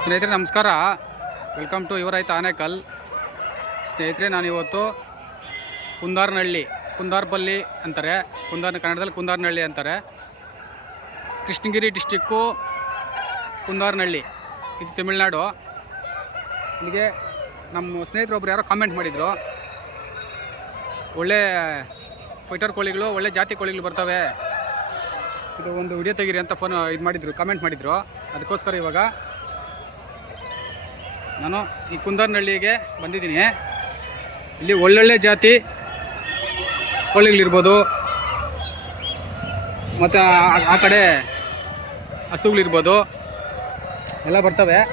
ಸ್ನೇಹಿತರೆ, ನಮಸ್ಕಾರ. Welcome to ಯುವರೈತ Anekal ಸ್ನೇಹಿತರೆ, ನಾನಿವತ್ತು ಕುಂದಾರ್ನಹಳ್ಳಿ ಕುಂದಾರ್ಪಲ್ಲಿ ಅಂತಾರೆ. ಕುಂದಾರ್ ಕನ್ನಡದಲ್ಲಿ ಕುಂದಾರ್ನಹಳ್ಳಿ ಅಂತಾರೆ. ಕೃಷ್ಣಗಿರಿ ಡಿಸ್ಟಿಕ್ಕು ಕುಂದಾರ್ನಹಳ್ಳಿ ಇದು ತಮಿಳ್ನಾಡು. ಇಲ್ಲಿಗೆ ನಮ್ಮ ಸ್ನೇಹಿತರೊಬ್ರು ಯಾರೋ ಕಾಮೆಂಟ್ ಮಾಡಿದರು. ಒಳ್ಳೆ ಫೈಟರ್ ಕೋಳಿಗಳು, ಒಳ್ಳೆ ಜಾತಿ ಕೋಳಿಗಳು ಬರ್ತವೆ. ಇದು ಒಂದು ವಿಡಿಯೋ ತೆಗೀರಿ ಅಂತ ಫೋನ್ ಇದು ಮಾಡಿದರು ಕಾಮೆಂಟ್ ಮಾಡಿದರು. ಅದಕ್ಕೋಸ್ಕರ ಇವಾಗ ನಾನು ಈ ಕುಂದರ್ನಹಳ್ಳಿಗೆ ಬಂದಿದ್ದೀನಿ. ಇಲ್ಲಿ ಒಳ್ಳೊಳ್ಳೆ ಜಾತಿ ಕೋಳಿಗಳಿರ್ಬೋದು ಮತ್ತು ಆ- ಕಡೆ ಹಸುಗಳಿರ್ಬೋದು. ಎಲ್ಲ ಬರ್ತವೆ.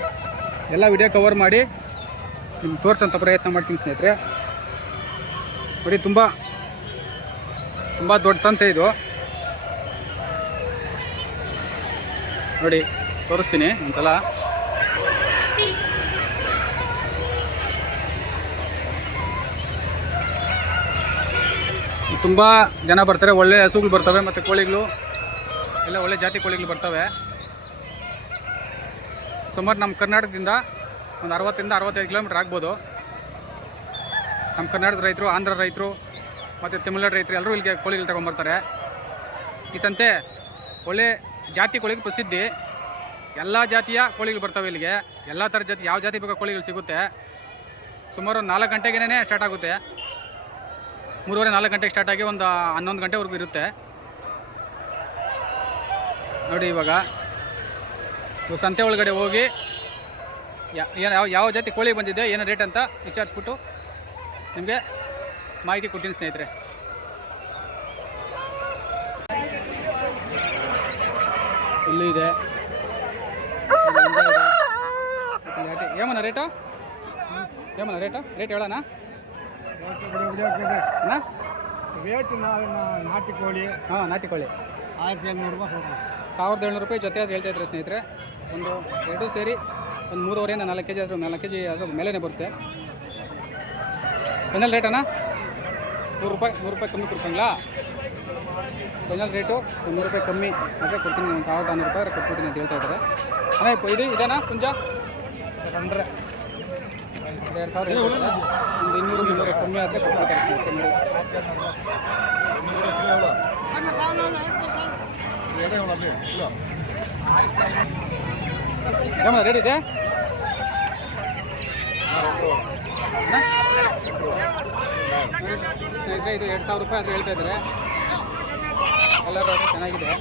ಎಲ್ಲ ವಿಡಿಯೋ ಕವರ್ ಮಾಡಿ ನಿಮ್ಗೆ ತೋರಿಸೋಂಥ ಪ್ರಯತ್ನ ಮಾಡ್ತೀನಿ ಸ್ನೇಹಿತರೆ. ನೋಡಿ, ತುಂಬ ತುಂಬ ದೊಡ್ಡ ಸಂತೆ ಇದು. ನೋಡಿ, ತೋರಿಸ್ತೀನಿ ಒಂದ್ಸಲ. ತುಂಬ ಜನ ಬರ್ತಾರೆ, ಒಳ್ಳೆ ಹಸುಗಳು ಬರ್ತವೆ ಮತ್ತು ಕೋಳಿಗಳು. ಎಲ್ಲ ಒಳ್ಳೆ ಜಾತಿ ಕೋಳಿಗಳು ಬರ್ತವೆ. ಸುಮಾರು ನಮ್ಮ ಕರ್ನಾಟಕದಿಂದ ಒಂದು ಅರವತ್ತರಿಂದ ಅರವತ್ತೈದು ಕಿಲೋಮೀಟ್ರ್ ಆಗ್ಬೋದು. ನಮ್ಮ ಕರ್ನಾಟಕದ ರೈತರು, ಆಂಧ್ರ ರೈತರು, ಮತ್ತು ತಮಿಳ್ನಾಡು ರೈತರು ಎಲ್ಲರೂ ಇಲ್ಲಿಗೆ ಕೋಳಿಗಳು ತಗೊಂಬರ್ತಾರೆ ಈ ಸಂತೆ ಒಳ್ಳೆ ಜಾತಿ ಕೋಳಿಗೆ ಪ್ರಸಿದ್ಧಿ. ಎಲ್ಲ ಜಾತಿಯ ಕೋಳಿಗಳು ಬರ್ತವೆ ಇಲ್ಲಿಗೆ. ಎಲ್ಲ ಥರ ಜಾತಿ, ಯಾವ ಜಾತಿ ಬೇಕೋ ಕೋಳಿಗಳು ಸಿಗುತ್ತೆ. ಸುಮಾರು ನಾಲ್ಕು ಗಂಟೆಗೇನೆ ಸ್ಟಾರ್ಟ್ ಆಗುತ್ತೆ. ಮೂರುವರೆ ನಾಲ್ಕು ಗಂಟೆಗೆ ಸ್ಟಾರ್ಟ್ ಆಗಿ ಒಂದು ಹನ್ನೊಂದು ಗಂಟೆವರೆಗೂ ಇರುತ್ತೆ. ನೋಡಿ ಇವಾಗ. ಇವಾಗ ಸಂತೆ ಒಳಗಡೆ ಹೋಗಿ ಯಾವ ಯಾವ ಜಾತಿ ಕೋಳಿ ಬಂದಿದೆ, ಏನು ರೇಟ್ ಅಂತ ವಿಚಾರಿಸ್ಬಿಟ್ಟು ನಿಮಗೆ ಮಾಹಿತಿ ಕೊಡ್ತೀನಿ ಸ್ನೇಹಿತರೆ. ಇಲ್ಲೂ ಇದೆ. ಏಮನ ರೇಟು ಏಮನ ರೇಟು ರೇಟ್ ಹೇಳೋಣ? ರೇಟ್ ನಾಟಿ ಕೋಳಿ. ಹಾಂ ನಾಟಿ ಕೋಳಿ. ಆಯಿರത്തി ಎಳ್ನೂರು ರೂಪಾಯಿ ಸಾವಿರದ ಏಳ್ನೂರು ರೂಪಾಯಿ ಜೊತೆ ಅದು ಹೇಳ್ತಾ ಇದ್ದಾರೆ ಸ್ನೇಹಿತರೆ. ಒಂದು ಎರಡು ಸೇರಿ ಒಂದು ಮೂರುವರೆಯಿಂದ ನಾಲ್ಕು ಕೆ ಜಿ ಆದರೂ ನಾಲ್ಕು ಕೆ ಜಿ ಅದ್ರ ಮೇಲೇ ಬರುತ್ತೆ. ಫೈನಲ್ ರೇಟ್ ಅಣ್ಣ? ನೂರು ರೂಪಾಯಿ ನೂರು ರೂಪಾಯಿ ಕಮ್ಮಿ ಕೊಡ್ಸಂಗ್ಲಾ? ಫೈನಲ್ ರೇಟು ಒಂದು ನೂರು ರೂಪಾಯಿ ಕಮ್ಮಿ. ಅಂದರೆ ಕೊಡ್ತೀನಿ ಒಂದು ಸಾವಿರದ ನಾನ್ನೂರು ರೂಪಾಯಿ ಕೊಟ್ಬಿಡ್ತೀನಿ ಅಂತ ಹೇಳ್ತಾ ಇದ್ದಾರೆ. ಅಣ್ಣ ಇದು ಇದೇನಾ ಪುಂಜ? ಎರಡು ಸಾವಿರ ಕಮ್ಮಿ ರೇಟ್ ಇದೆ? ಇದು ಎರಡು ಸಾವಿರ ರೂಪಾಯಿ ಅಂತ ಹೇಳ್ತಾ ಇದ್ದಾರೆ. ಕಲರ್ ಅದು ಚೆನ್ನಾಗಿದೆ.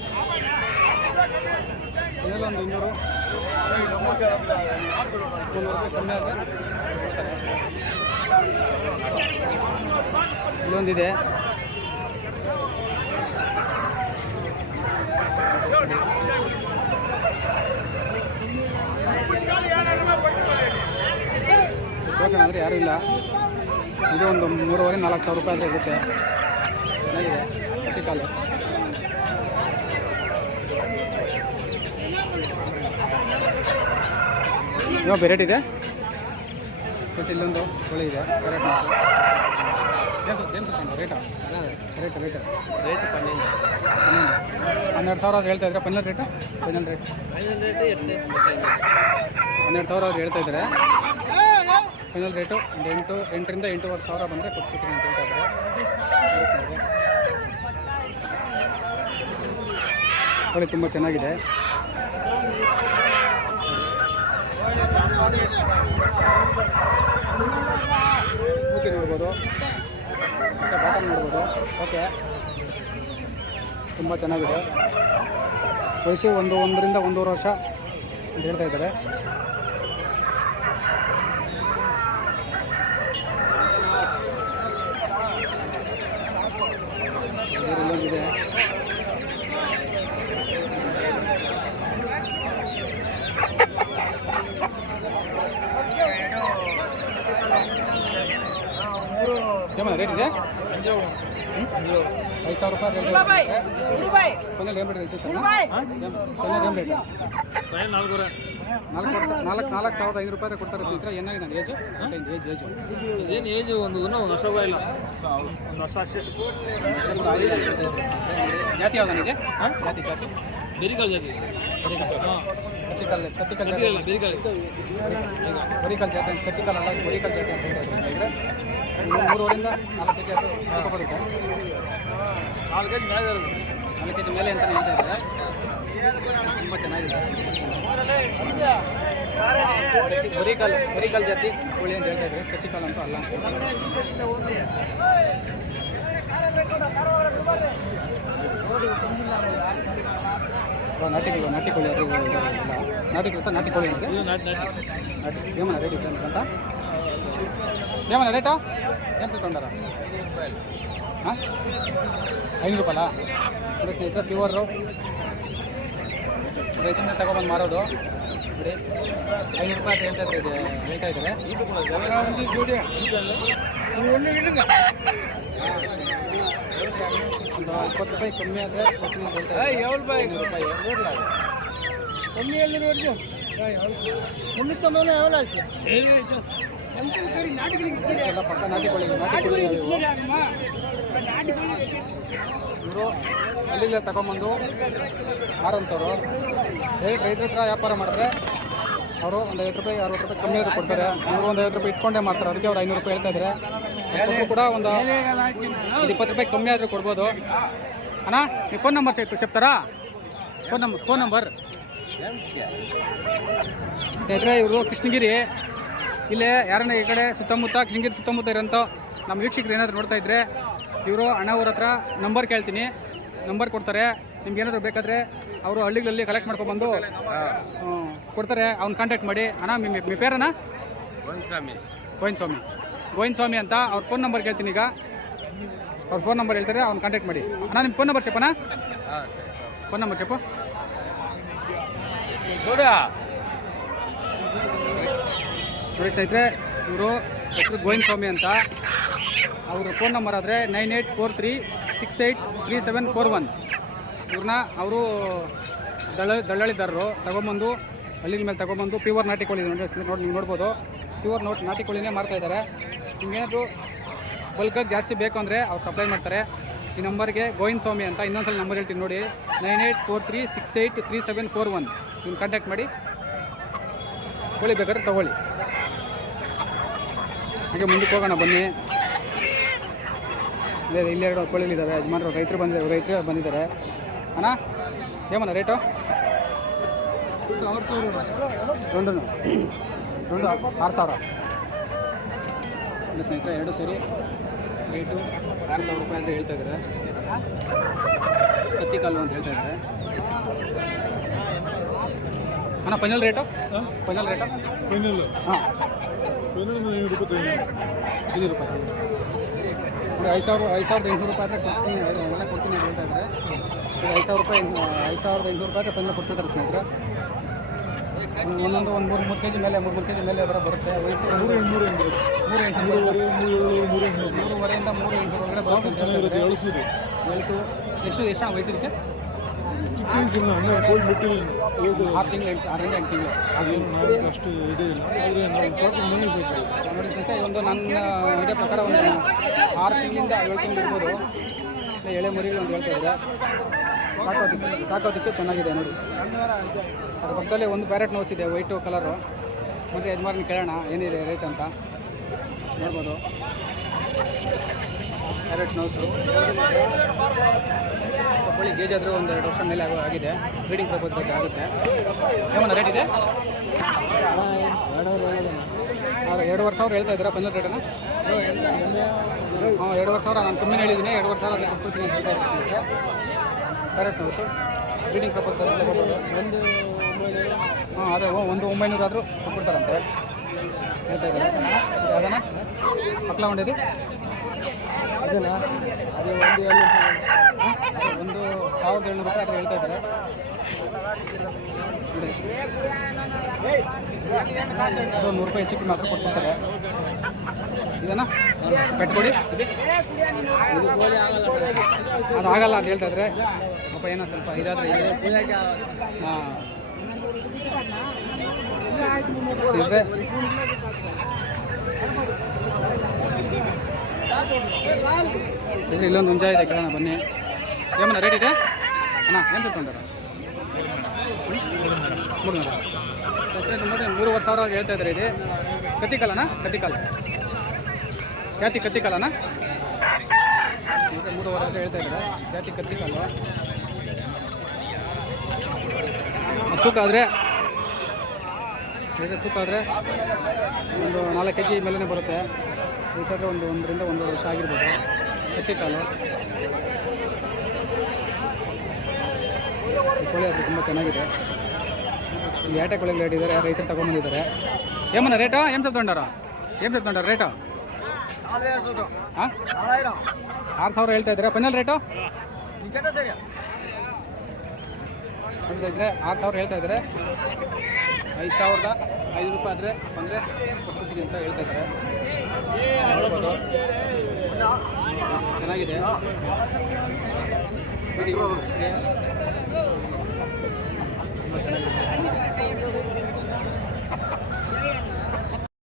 ಇದೆಲ್ಲ ಒಂದು ಇನ್ನೂರು. ಮುನ್ನೂರು ರೂಪಾಯಿ ಕಮ್ಮಿ ಆದರೆ. ಇಲ್ಲೊಂದಿದೆ. ದೋಸೆ ಅಂದರೆ ಯಾರೂ ಇಲ್ಲ. ಇದು ಒಂದು ಮೂರುವರೆ, ನಾಲ್ಕು ಸಾವಿರ ರೂಪಾಯಿ ಅಂತ ಇರುತ್ತೆ. ಚೆನ್ನಾಗಿದೆ. ಕಟ್ಟಿ ಕಾಲು ಇವಾಗ ವೆರೈಟಿ ಇದೆ? ಪ್ಲಸ್ ಇಲ್ಲೊಂದು ಕೋಳಿ ಇದೆ. ಕರೆಕ್ಟ್ ಮಾಸು. ರೇಟಾ ರೇಟ್ ರೇಟ್ ಹನ್ನೆರಡು. ಸಾವಿರ ಹೇಳ್ತಾ ಇದ್ರೆ ಫೈನಲ್ ರೇಟು ಫೈನಲ್ ರೇಟ್ ಹನ್ನೆರಡು ಸಾವಿರ ಅವ್ರು ಹೇಳ್ತಾ ಇದ್ದಾರೆ ಫೈನಲ್ ರೇಟು ಒಂದು ಎಂಟು ಎಂಟರಿಂದ ಎಂಟೂವರೆ ಸಾವಿರ ಬಂದರೆ ಕೊಟ್ಬಿಡ್ತೀನಿ ಅಂತ ಹೇಳ್ತಾ ಇದ್ದಾರೆ ನೋಡಿ ತುಂಬ ಚೆನ್ನಾಗಿದೆ ಮೂತಿ ನೋಡ್ಬೋದು ಬಾಟಮ್ ನೋಡ್ಬೋದು. ಓಕೆ ತುಂಬ ಚೆನ್ನಾಗಿದೆ. ವಯಸ್ಸು ಒಂದು ಒಂದರಿಂದ ಒಂದೂವರೆ ವರ್ಷ ಅಂತ ಹೇಳ್ತಾ ಇದ್ದಾರೆ. ಇದೆ ರೇಟ್ ಇದೆ? ಐದು ಸಾವಿರ ರೂಪಾಯಿ ಫೈನಲ್ ಏನು ರೇಟ್ ಎಷ್ಟು ಫೈನಲ್ ಏನು ರೇಟ್ ನಾಲ್ಕು ನಾಲ್ಕು ನಾಲ್ಕು ಸಾವಿರದ ಐದು ರೂಪಾಯಿ ಕೊಡ್ತಾರೆ ಸ್ನೇಹಿತರೆ. ಏನಾಗಿದೆ ನಾನು ಏಜು ಏಜ್ ಏಜು ಇದೇನು ಏಜ್ ಒಂದು ಇನ್ನೂ ಒಂದು ವರ್ಷ ಇಲ್ಲ. ಒಂದು ವರ್ಷ ಅಷ್ಟೇ. ಜಾತಿ ಯಾವ್ದು ನನಗೆ ಜಾತಿ ಜಾತಿ. ಬೆರಿಕಾಳು ಜಾತಿ. ಹಾಂ. ಕತ್ತಿಕಲ್ ಕತ್ತಿಕಲ್ ಜಾತಿ. ಬರಿಕಲ್ ಜಾತಿ ಅಂತ ಕತ್ತಿಕಲ್ ಅಲ್ಲ ಬರಿಕಲ್ ಜಾತಿ ಅಂತ ಹೇಳ್ತಾರೆ ಮೂರುವರೆಯಿಂದ ನಾಲ್ಕು ಕೆ ಜಿ ಅದು ಬರುತ್ತೆ. ನಾಲ್ಕು ಕೆಜಿ ಮೇಲೆ ಇರೋದು. ನಾಲ್ಕು ಕೆ ಜಿ ಮೇಲೆ ಅಂತಲೇ ಹೇಳ್ತಾ ಇದ್ದಾರೆ. ತುಂಬ ಚೆನ್ನಾಗಿದೆ. ಬರಿಕಲ್ ಬರಿಕಲ್ ಜಾತಿ ಕೋಳಿ ಅಂತ ಹೇಳ್ತಾ ಇದ್ದಾರೆ. ಕತ್ತಿಕಲ್ ಅಂತೂ ಅಲ್ಲ. ಓ, ನಾಟಿ ಕೋಳಿ ನಾಟಿ ಕೋಳಿ ಅದು ನಾಟಿ ಕೋಳಿ ಸರ್ ನಾಟಿ ಕೋಳಿ ಅಂತೆ ಏಮನ ರೇಟ್ ಇದೆ ಅಂತ ಏಮನ ರೇಟು? ಏನು ತಿಳ್ಕೊಂಡಾರ ಹಾಂ? ಐನೂರು ರೂಪಾಯಲ್ಲ? ನೋಡಿ ಸ್ನೇಹಿತರೆ ಪ್ಯೂವರು ರೈತರಿಂದ ತಗೊಬಂದು ಮಾರೋದು. ನೋಡಿ ಐನೂರು ರೂಪಾಯಿ ಅಂತ ಹೇಳ್ತಾ ಇದ್ದಾರೆ ಹೇಳ್ತಾ ಇದ್ದಾರೆ. ಒಂದು ಇಪ್ಪತ್ತು ರೂಪಾಯಿ ಕಮ್ಮಿ ಆದರೆ ರೂಪಾಯಿ. ಎಲ್ಲ ಪಕ್ಕ ನಾಟಿ ಕೋಳಿ ನಾಟಿ ಕೋಳಿ ಇವು ಇವರು ಅಲ್ಲಿಂದ ತಗೊಂಬಂದು ಮಾರೋಂಥವ್ರು ರೇಟ್ ರೈತರ ಹತ್ರ ವ್ಯಾಪಾರ ಮಾಡಿದ್ರೆ ಅವರು ಒಂದು ಐವತ್ತು ರೂಪಾಯಿ ಅರವತ್ತು ರೂಪಾಯಿ ಕಮ್ಮಿ ಆದರೂ ಕೊಡ್ತಾರೆ. ಇವರು ಒಂದು ಐವತ್ತು ರೂಪಾಯಿ ಇಟ್ಕೊಂಡೇ ಮಾಡ್ತಾರೆ. ಅದಕ್ಕೆ ಅವ್ರು ಐನೂರು ರೂಪಾಯಿ ಹೇಳ್ತಾ ಇದ್ದಾರೆ ಕೂಡ ಒಂದು ಒಂದು ಇಪ್ಪತ್ತು ರೂಪಾಯಿ ಕಮ್ಮಿ ಆದರೆ ಕೊಡ್ಬೋದು. ಅಣ್ಣ ನೀವು ಫೋನ್ ನಂಬರ್ ಸೇತು ಸೆಪ್ತಾರಾ ಫೋನ್ ನಂಬರ್ ಫೋನ್ ನಂಬರ್ ಸೇತ್ರೆ ಇವರು ಕೃಷ್ಣಗಿರಿ. ಇಲ್ಲೇ ಯಾರನ್ನ ಈ ಕಡೆ ಸುತ್ತಮುತ್ತ, ಕೃಷ್ಣಗಿರಿ ಸುತ್ತಮುತ್ತ ಇರೋಂಥ ನಮ್ಮ ವೀಕ್ಷಕರು ಏನಾದರೂ ನೋಡ್ತಾ ಇದ್ದರೆ ಇವರು ಅಣ್ಣ ಅವ್ರ ಹತ್ರ ನಂಬರ್ ಕೇಳ್ತೀನಿ. ನಂಬರ್ ಕೊಡ್ತಾರೆ. ನಿಮ್ಗೆ ಏನಾದರೂ ಬೇಕಾದರೆ ಅವರು ಹಳ್ಳಿಗಳಲ್ಲಿ ಕಲೆಕ್ಟ್ ಮಾಡ್ಕೊಬಂದು ಕೊಡ್ತಾರೆ. ಅವ್ನ ಕಾಂಟ್ಯಾಕ್ಟ್ ಮಾಡಿ. ಅಣ್ಣ, ನಿಮ್ಮ ಪೇರಣ್ಣ? ಗೋವಿಂದ ಸ್ವಾಮಿ ಗೋವಿಂದ ಸ್ವಾಮಿ ಅಂತ ಅವ್ರ ಫೋನ್ ನಂಬರ್ ಕೇಳ್ತೀನಿ ಈಗ. ಅವ್ರ ಫೋನ್ ನಂಬರ್ ಹೇಳ್ತಾರೆ ಅವ್ನು ಕಾಂಟ್ಯಾಕ್ಟ್ ಮಾಡಿ. ಅಣ್ಣ ನಿಮ್ಮ ಫೋನ್ ನಂಬರ್ ಚಪ್ಪನಾ ಫೋನ್ ನಂಬರ್ ಚಪ್ಪು ನೋಡಿ ಸ್ನೇಹಿತರೆ ಇವರು ಹೆಸರು ಗೋವಿಂದ ಸ್ವಾಮಿ ಅಂತ. ಅವ್ರ ಫೋನ್ ನಂಬರ್ ಆದರೆ nine eight four three six eight three seven four one ಇವ್ರನ್ನ ಅವರು ದಳ್ಳ ದಳ್ಳಾಳಿದಾರರು. ತಗೊಂಬಂದು ಹಳ್ಳಿನ ಮೇಲೆ ತಗೊಂಬಂದು ಪ್ಯೂವರ್ ನಾಟಿ ನೋಡಿ ನೋಡಿ ನೀವು ನೋಡ್ಬೋದು. ಪ್ಯೂರ್ ನೋಟ್ ನಾಟಿ ಕೋಳಿನೇ ಮಾರ್ತಾ ಇದ್ದಾರೆ. ನಿಮ್ಗೇನಾದರೂ ಬಲ್ಕಾಗಿ ಜಾಸ್ತಿ ಬೇಕು ಅಂದರೆ ಅವ್ರು ಸಪ್ಲೈ ಮಾಡ್ತಾರೆ. ಈ ನಂಬರ್ಗೆ ಗೋವಿಂದ ಸ್ವಾಮಿ ಅಂತ ಇನ್ನೊಂದ್ಸಲ ನಂಬರ್ ಹೇಳ್ತೀನಿ ನೋಡಿ. Nine eight four three six eight three seven four one ನೀವು ಕಾಂಟ್ಯಾಕ್ಟ್ ಮಾಡಿ. ಕೋಳಿ ಬೇಕಾದ್ರೆ ತಗೊಳ್ಳಿ. ಹಾಗೆ ಮುಂದಕ್ಕೆ ಹೋಗೋಣ ಬನ್ನಿ. ಇಲ್ಲೇ ಇಲ್ಲಿ ಎರಡು ಕೋಳಿಗಳಿದ್ದಾವೆ ಯಜಮಾನರು ರೈತರು ಬಂದಿದ್ದಾರೆ. ರೈತರು ಬಂದಿದ್ದಾರೆ. ಅಣ್ಣ ಏಮಣ್ಣ ರೇಟು ದುಂಡು ಆರು ಸಾವಿರ. ಇಲ್ಲ ಸ್ನೇಹಿತರೆ ಎರಡು ಸೇರಿ. ರೇಟು ಆರು ಸಾವಿರ ರೂಪಾಯಿ ಅಂತ ಹೇಳ್ತಾ ಇದ್ದಾರೆ. ಕತ್ತಿ ಕಾಲು ಅಂತ ಹೇಳ್ತಾ ಇದ್ದಾರೆ. ಅಣ್ಣ final rate final rate final ಹಾಂ. ಫೈನಲ್ ಐನೂರು ರೂಪಾಯಿ ರೂಪಾಯಿ. ನೋಡಿ ಐದು ಸಾವಿರ ಐದು ಸಾವಿರದ ಎಂಟುನೂರು ರೂಪಾಯಿ ಆದರೆ ಕೊಡ್ತೀನಿ. ಎಲ್ಲ ಕೊಡ್ತೀನಿ ಅಂತ ಹೇಳ್ತಾ ಇದ್ದಾರೆ. ಐದು ಸಾವಿರ ರೂಪಾಯಿ ಐದು ಸಾವಿರದ ಎಂಟುನೂರು ರೂಪಾಯಿ ಫೈನಲ್ ಕೊಡ್ತಿದ್ದಾರೆ ಸ್ನೇಹಿತರೆ. ಒಂದು ಒಂದೊಂದು ಒಂದು ಮೂರು ಮೂರು ಕೆ ಜಿ ಮೇಲೆ ಮೂರು ಮೂರು ಕೆ ಜಿ ಮೇಲೆ ಬರೋ ಬರುತ್ತೆ. ವಯಸ್ಸು ಮೂರು ಮೂರು ಎಂಟು. ಮೂರು ಎಂಟು ಮೂರುವರೆ ಮೂರು ಮೂರು ಎಂಟು. ಮೂರುವರೆಯಿಂದ ಮೂರು ಎಂಟು ಒಳಗಡೆ ಬರುತ್ತೆ. ಚೆನ್ನಾಗಿರುತ್ತೆ. ಎಷ್ಟು ಎಷ್ಟು ವಯಸ್ಸಿರುತ್ತೆ? ಚಿಕ್ಕ ವಯಸ್ಸಿನ ಹನ್ನೆರಡು ಕೋಲ್ಡ್ ಬಿಟ್ಟಿಲ್ಲ ಇದು. ಆರು ತಿಂಗಳು ಎಂಟು ಆರರಿಂದ ಎಂಟು ತಿಂಗಳು. ಅದೇನು ನಾವು ಅಷ್ಟು ಇಲ್ಲ. ಆದರೆ ನಾವು ಸಾಕು ಮನೆ ಸಾಕು. ನೋಡಿ ಸ್ನೇಹಿತರೆ ಒಂದು ನನ್ನ ಇದೇ ಪ್ರಕಾರ ಒಂದು ಆರು ತಿಂಗಳಿಂದ ಏಳು ತಿಂಗಳು ಇರ್ಬೋದು. ಎಳೆ ಮರಿಗಳು ಒಂದು ಹೇಳ್ತಾ ಇದ್ದಾರೆ. ಸಾಕೋದಕ್ಕೆ ಸಾಕೋದಕ್ಕೆ ಚೆನ್ನಾಗಿದೆ ನೋಡಿ. ಅದ್ರ ಪಕ್ಕದಲ್ಲಿ ಒಂದು ಪ್ಯಾರೆಟ್ ನೋಸ್ ಇದೆ ವೈಟು ಕಲರು ಮತ್ತು ಯಜಮಾನ್ ಕೇಳೋಣ, ಏನಿದೆ ರೇಟ್ ಅಂತ. ನೋಡ್ಬೋದು. ಪ್ಯಾರೆಟ್ ನೋಸು ಕೋಳಿ ಗೇಜ್ ಆದರೂ ಒಂದು ಎರಡು ವರ್ಷ ಮೇಲೆ ಆಗೋ ಆಗಿದೆ. ಬ್ರೀಡಿಂಗ್ ಪರ್ಪಸ್ ಬಗ್ಗೆ ಆಗುತ್ತೆ. ಏಮನ್ನ ರೇಟ್ ಇದೆ? ಅವ್ರು ಎರಡುವರೆ ಸಾವಿರ ಹೇಳ್ತಾ ಇದ್ದೀರಾ ಪಂಜಲ್ ರೇಟನ್ನು ಹಾಂ ಎರಡುವರೆ ಸಾವಿರ ನಾನು ಕಮ್ಮಿ ಹೇಳಿದ್ದೀನಿ ಎರಡುವರೆ ಸಾವಿರ ಕೊಟ್ಬಿಡ್ತೀನಿ ಅಂತ ಹೇಳ್ತಾ ಇದ್ದೀನಿ ಕರೆಕ್ಟ್ ಸರ್. ಬ್ರೀಡಿಂಗ್ ಪರ್ಪಸ್ ತಗೊಬೋದು ಒಂದು ಹಾಂ, ಅದೇ ಒಂದು ಒಂಬೈನೂರು ಆದರೂ ಕೊಟ್ಬಿಡ್ತಾರಂತೆ. ಹೇಳ್ತಾ ಇದ್ದಾರೆ ಅದನ್ನ ಮಕ್ಕಳ ಅದು ಒಂದು ಒಂದು ಸಾವಿರದ ಏಳ್ನೂರು ರೂಪಾಯಿ ಆದರೆ ಹೇಳ್ತಾ ಇದ್ದಾರೆ. ನೂರು ರೂಪಾಯಿ ಹೆಚ್ಚು ಮಾತ್ರ ಕೊಟ್ಬಿಡ್ತಾರೆ. ಇದನ್ನ ಪೆಟ್ಕೊಡಿ ಅದು ಆಗಲ್ಲ ಅಂತ ಹೇಳ್ತಾ ಇದ್ರೆ, ಪಾಪ ಏನೋ ಸ್ವಲ್ಪ ಇದಾದ್ರೆ ಹಾಂ ಇಲ್ಲೊಂದು ಮುಂಜಾ ಇದೆ, ಕೇಳೋಣ ಬನ್ನಿ. ಏನ ರೇಟ್ ಇದೆ? ಅಣ್ಣ, ಏನು ತಿಳ್ಕೊಂಡಾರ ಸಕ್ಕರೆ ನೋಡಿ ಮೂರುವರೆ ಸಾವಿರ ಹೇಳ್ತಾ ಇದ್ದಾರೆ ಇದೆ ಕತ್ತಿಕಲ್ಲನ ಕತ್ತಿಕಲ್ಲ ಜಾತಿ ಕತ್ತಿಕಲ್ಲನ ಇದು ಮೂರುವರೆ ಅಂತ ಹೇಳ್ತಾ ಇದ್ದಾರೆ. ಜಾತಿ ಕತ್ತಿಕಲ್ಲ ತೂಕ ಆದರೆ ತೂಕ ಆದರೆ ಒಂದು ನಾಲ್ಕು ಕೆ ಜಿ ಮೇಲೇ ಬರುತ್ತೆ ವಯಸ್ಸಾದರೆ ಒಂದು ಒಂದರಿಂದ ಒಂದೂವರೆ ವರ್ಷ ಆಗಿರ್ಬೋದು. ಕತ್ತಿಕಾಲು ಈ ಕೋಳಿ ಅದು ತುಂಬ ಚೆನ್ನಾಗಿದೆ. ಇಲ್ಲಿ ಏಟೆ ಕೋಳಿಗಳು ಇಟ್ಟಿದ್ದಾರೆ ರೈತರು ತಗೊಂಡ್ಬಂದಿದ್ದಾರೆ ಏಮನ್ನ ರೇಟಾ ಏನು ತಗೊಂಡಾರ? ಏನು ತಗೊಂಡಾರ ರೇಟಾ ಆರು ಸಾವಿರ ಹೇಳ್ತಾ ಇದ್ರೆ ಫೈನಲ್ ರೇಟು ಸರಿ? ಇದ್ರೆ ಆರು ಸಾವಿರ ಹೇಳ್ತಾ ಇದ್ದಾರೆ. ಐದು ಸಾವಿರದ ಐದು ರೂಪಾಯಿ ಆದರೆ ಬಂದರೆ ಕೊಟ್ಬಿಡ್ತೀನಿ ಅಂತ ಹೇಳ್ತಾ ಇದ್ದಾರೆ. ಚೆನ್ನಾಗಿದೆ. ತುಂಬ ಚೆನ್ನಾಗಿದೆ.